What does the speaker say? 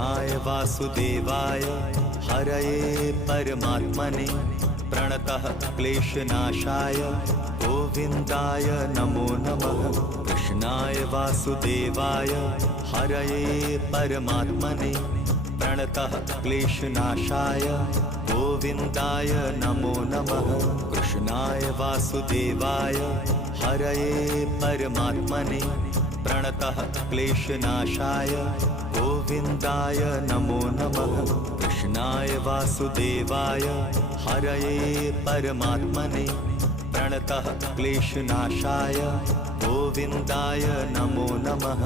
कृष्णाय वासुदेवाय हरये परमात्मने प्रणतः क्लेशनाशाय गोविन्दाय नमो नमः। कृष्णाय वासुदेवाय हरये परमात्मने प्रणतः क्लेशनाशाय गोविन्दाय नमो नमः। कृष्णाय वासुदेवाय हरये परमात्मने प्रणतः क्लेशनाशाय गोविन्दाय नमो नमः। कृष्णाय वासुदेवाय हरये परमात्मने प्रणतः क्लेशनाशाय गोविन्दाय नमो नमः।